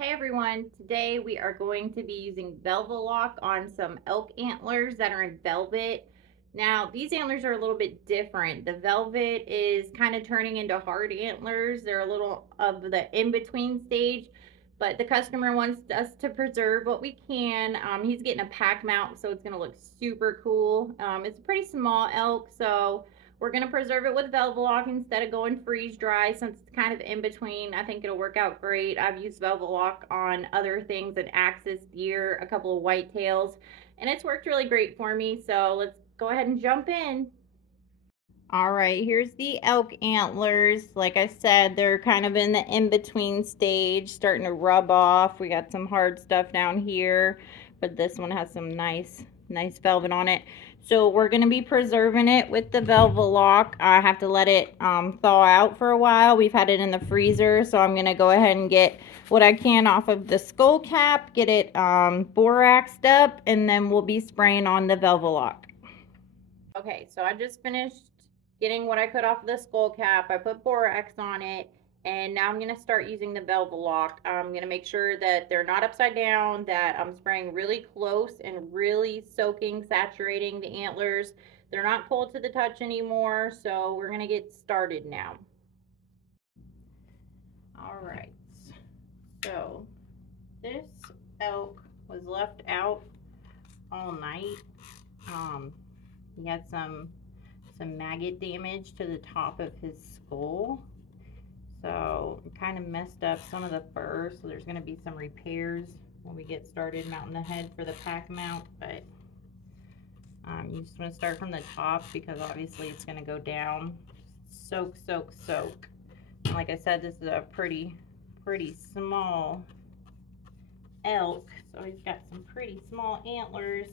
Hey everyone, today we are going to be using Velvalock on some elk antlers that are in velvet. Now, these antlers are a little bit different. The velvet is kind of turning into hard antlers. They're a little of the in-between stage, but the customer wants us to preserve what we can. He's getting a pack mount, so it's going to look super cool. It's a pretty small elk, so we're going to preserve it with Velvalock instead of going freeze dry since it's kind of in between. I think it'll work out great. I've used Velvalock on other things, an axis deer, a couple of whitetails, and it's worked really great for me. So let's go ahead and jump in. All right, here's the elk antlers. Like I said, they're kind of in the in-between stage, starting to rub off. We got some hard stuff down here, but this one has some nice velvet on it. So we're going to be preserving it with the Velvalock. I have to let it thaw out for a while. We've had it in the freezer, so I'm going to go ahead and get what I can off of the skull cap, get it boraxed up, and then we'll be spraying on the Velvalock. Okay, so I just finished getting what I could off the skull cap. I put borax on it, and now I'm going to start using the Velvalock. I'm going to make sure that they're not upside down, that I'm spraying really close and really soaking, saturating the antlers. They're not cold to the touch anymore, so we're going to get started now. All right, so this elk was left out all night. He had some maggot damage to the top of his skull, so it kind of messed up some of the fur, so there's going to be some repairs when we get started mounting the head for the pack mount. But you just want to start from the top because obviously it's going to go down. Soak. And like I said, this is a pretty small elk, so he's got some pretty small antlers.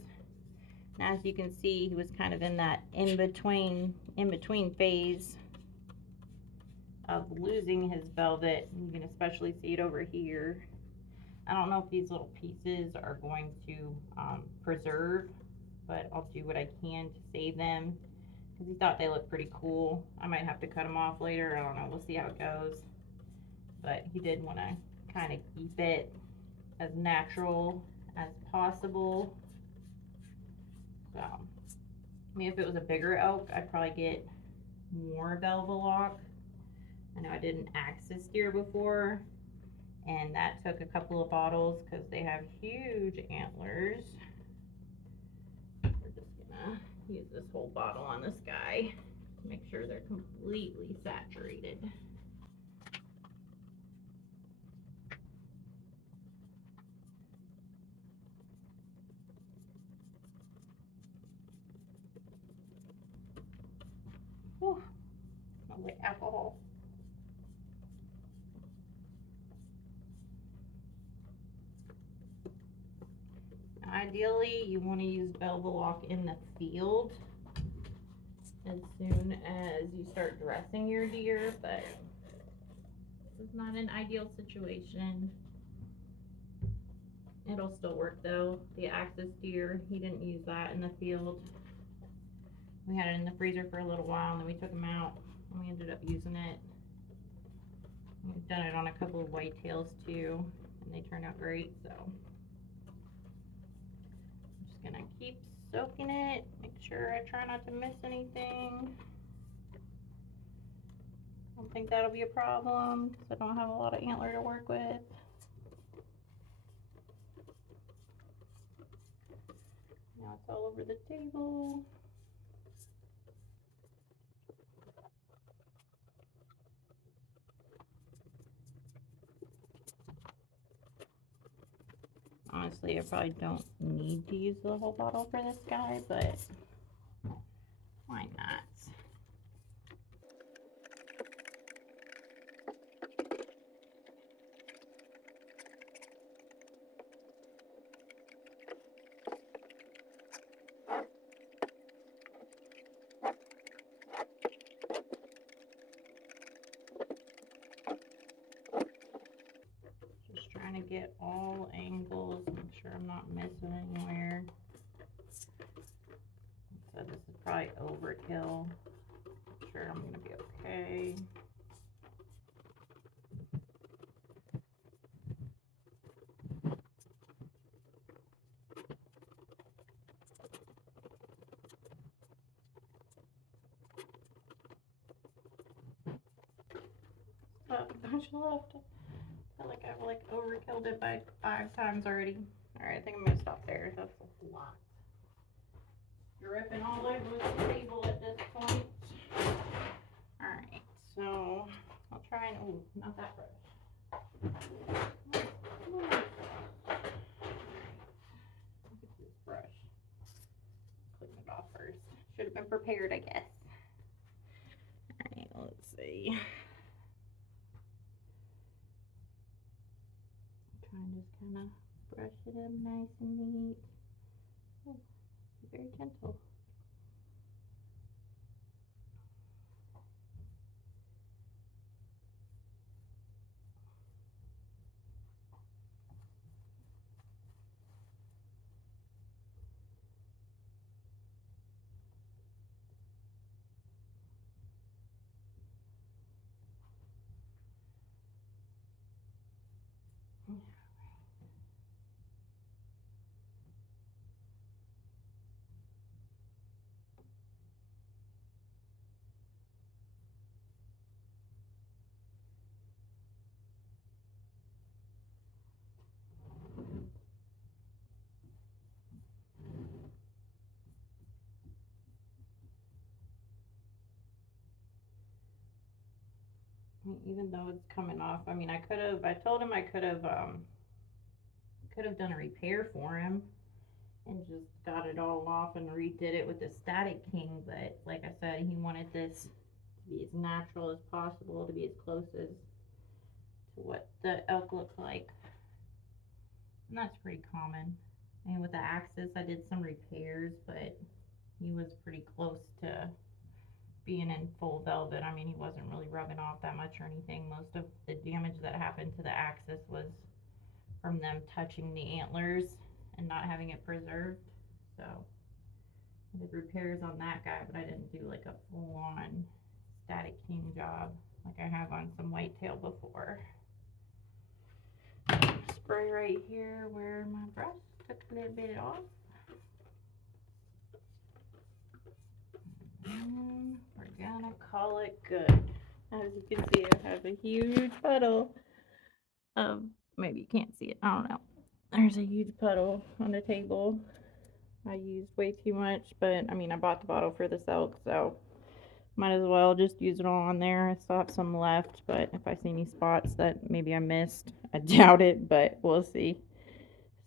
As you can see, he was kind of in that in-between phase of losing his velvet. You can especially see it over here. I don't know if these little pieces are going to preserve, but I'll do what I can to save them because he thought they looked pretty cool. I might have to cut them off later. I don't know. We'll see how it goes. But he did want to kind of keep it as natural as possible. So, I mean, if it was a bigger elk, I'd probably get more Velvalock. I know I did an axis deer before, and that took a couple of bottles because they have huge antlers. We're just gonna use this whole bottle on this guy to make sure they're completely saturated. Whew, smells like alcohol. Ideally, you want to use Velvalock in the field as soon as you start dressing your deer, but this is not an ideal situation. It'll still work though. The axis deer, he didn't use that in the field. We had it in the freezer for a little while, and then we took him out, and we ended up using it. We've done it on a couple of whitetails too, and they turned out great, so. Gonna keep soaking it, make sure I try not to miss anything. I don't think that'll be a problem because I don't have a lot of antler to work with. Now it's all over the table. Honestly, I probably don't need to use the whole bottle for this guy, but why not? Just trying to get all angles, make sure I'm not missing anywhere. So this is probably overkill. I'm sure I'm gonna be okay. much left. I feel like I've like overkilled it by 5 times already. Alright, I think I'm gonna stop there. That's a lot. Dripping all over the table at this point. Alright, so I'll try and, oh, not that brush. This brush. Clean it off first. Should have been prepared, I guess. Alright, let's see. Try and just kind of brush it up nice and neat. Oh, very gentle. Even though it's coming off, I mean, I told him I could have done a repair for him and just got it all off and redid it with the Static King, but like I said, he wanted this to be as natural as possible, to be as close as to what the elk looked like. And that's pretty common. And with the axis, I did some repairs, but he was pretty close to being in full velvet. I mean, he wasn't really rubbing off that much or anything. Most of the damage that happened to the axis was from them touching the antlers and not having it preserved. So I did repairs on that guy, but I didn't do like a full-on Static King job like I have on some whitetail before. Spray right here where my brush took a little bit off. And we're gonna call it good. As you can see, I have a huge puddle of, maybe you can't see it, I don't know. There's a huge puddle on the table. I used way too much, but I mean, I bought the bottle for this elk, so might as well just use it all on there. I still have some left, but if I see any spots that maybe I missed, I doubt it, but we'll see.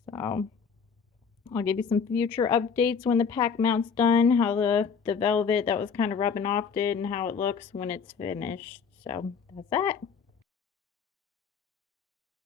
So I'll give you some future updates when the pack mount's done, how the velvet that was kind of rubbing off did, and how it looks when it's finished. So that's that.